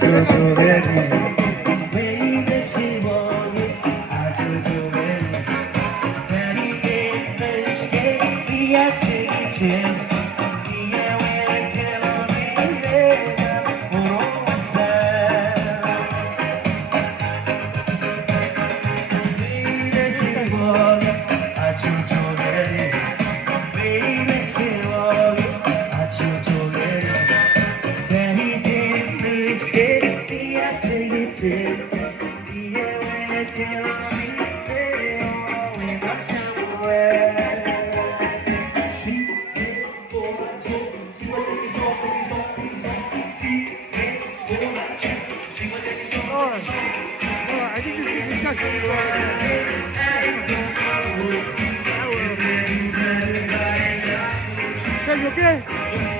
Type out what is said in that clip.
아주 조개니 왜 시원해 아주 조개니 내리게 내시게 이야기지 I think this is discussion. Okay, you okay?